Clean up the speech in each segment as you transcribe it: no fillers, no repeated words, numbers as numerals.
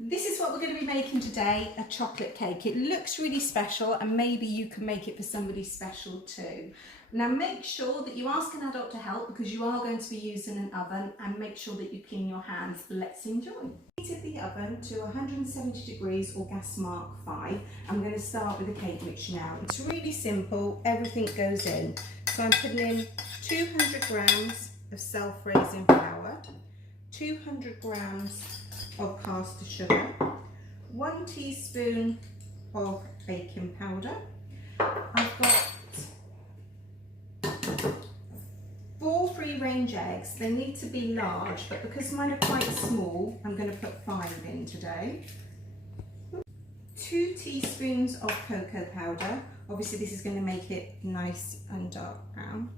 This is what we're going to be making today, a chocolate cake. It looks really special and maybe you can make it for somebody special too. Now make sure that you ask an adult to help because you are going to be using an oven, and make sure that you clean your hands. Let's enjoy. Heated the oven to 170 degrees or gas mark 5. I'm going to start with the cake mix now. It's really simple, everything goes in. So I'm putting in 200 grams of self-raising flour, 200 grams of caster sugar, 1 teaspoon of baking powder. I've got 4 free-range eggs. They need to be large, but because mine are quite small, I'm going to put 5 in today. 2 teaspoons of cocoa powder. Obviously this is going to make it nice and dark brown.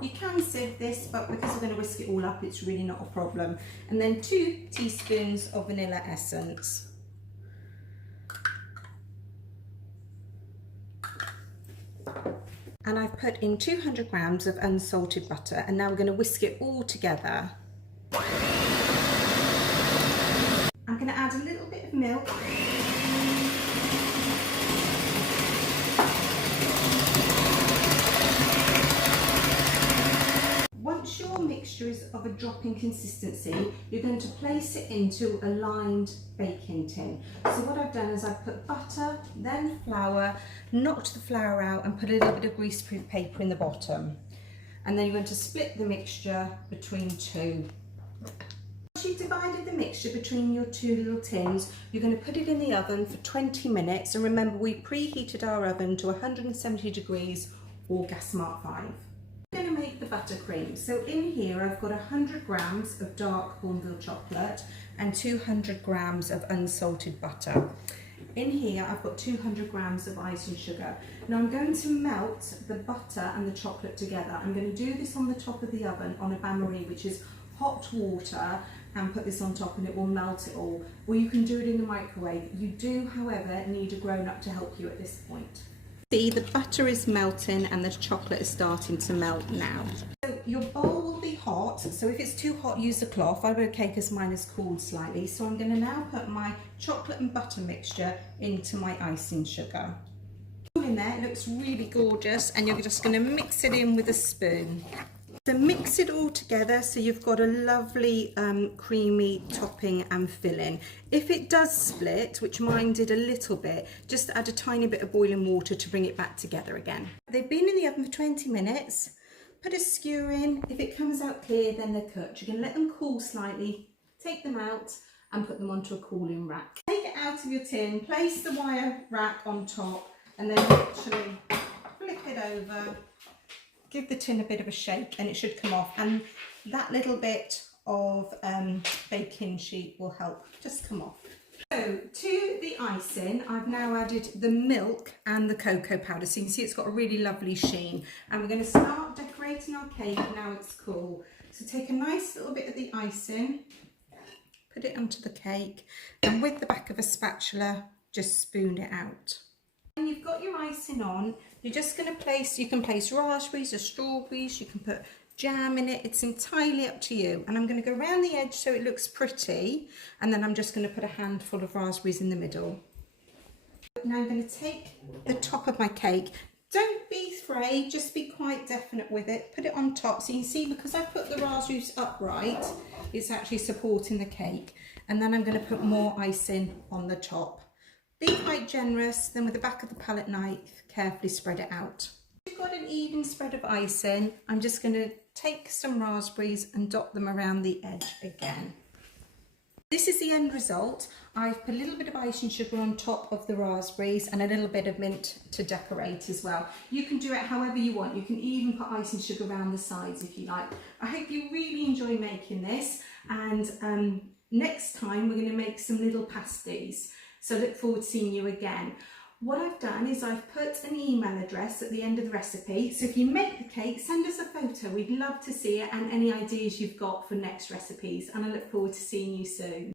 You can sieve this, but because we're going to whisk it all up, it's really not a problem. And then 2 teaspoons of vanilla essence. And I've put in 200 grams of unsalted butter, and now we're going to whisk it all together. I'm going to add a little bit of milk. Once your mixture is of a dropping consistency, you're going to place it into a lined baking tin. So what I've done is I've put butter, then flour, knocked the flour out and put a little bit of greaseproof paper in the bottom. And then you're going to split the mixture between 2. Once you've divided the mixture between your 2 little tins, you're going to put it in the oven for 20 minutes. And remember, we preheated our oven to 170 degrees or gas mark 5. I'm going to make the buttercream. So in here I've got 100 grams of dark Cornville chocolate and 200 grams of unsalted butter. In here I've got 200 grams of icing sugar. Now I'm going to melt the butter and the chocolate together. I'm going to do this on the top of the oven on a bain-marie, which is hot water, and put this on top and it will melt it all. Or you can do it in the microwave. You do, however, need a grown-up to help you at this point. See, the butter is melting and the chocolate is starting to melt now. So your bowl will be hot, so if it's too hot, use a cloth. I'm okay because mine has cooled slightly. So I'm going to now put my chocolate and butter mixture into my icing sugar. In there, it looks really gorgeous, and you're just going to mix it in with a spoon. So mix it all together so you've got a lovely creamy topping and filling. If it does split, which mine did a little bit, just add a tiny bit of boiling water to bring it back together again. They've been in the oven for 20 minutes. Put a skewer in. If it comes out clear, then they're cooked. You can let them cool slightly, take them out and put them onto a cooling rack. Take it out of your tin, place the wire rack on top, and then literally flip it over. Give the tin a bit of a shake and it should come off, and that little bit of baking sheet will help just come off. So to the icing, I've now added the milk and the cocoa powder, so you can see it's got a really lovely sheen, and we're going to start decorating our cake now it's cool. So take a nice little bit of the icing, put it onto the cake, and with the back of a spatula just spoon it out. When you've got your icing on, you're just going to place, you can place raspberries or strawberries, you can put jam in it, it's entirely up to you. And I'm going to go around the edge so it looks pretty, and then I'm just going to put a handful of raspberries in the middle. Now I'm going to take the top of my cake. Don't be afraid, just be quite definite with it. Put it on top, so you can see because I put the raspberries upright, it's actually supporting the cake. And then I'm going to put more icing on the top. Be quite generous, then with the back of the palette knife, carefully spread it out. If you've got an even spread of icing, I'm just going to take some raspberries and dot them around the edge again. This is the end result. I've put a little bit of icing sugar on top of the raspberries and a little bit of mint to decorate as well. You can do it however you want. You can even put icing sugar around the sides if you like. I hope you really enjoy making this, and next time we're going to make some little pasties. So look forward to seeing you again. What I've done is I've put an email address at the end of the recipe. So if you make the cake, send us a photo. We'd love to see it, and any ideas you've got for next recipes. And I look forward to seeing you soon.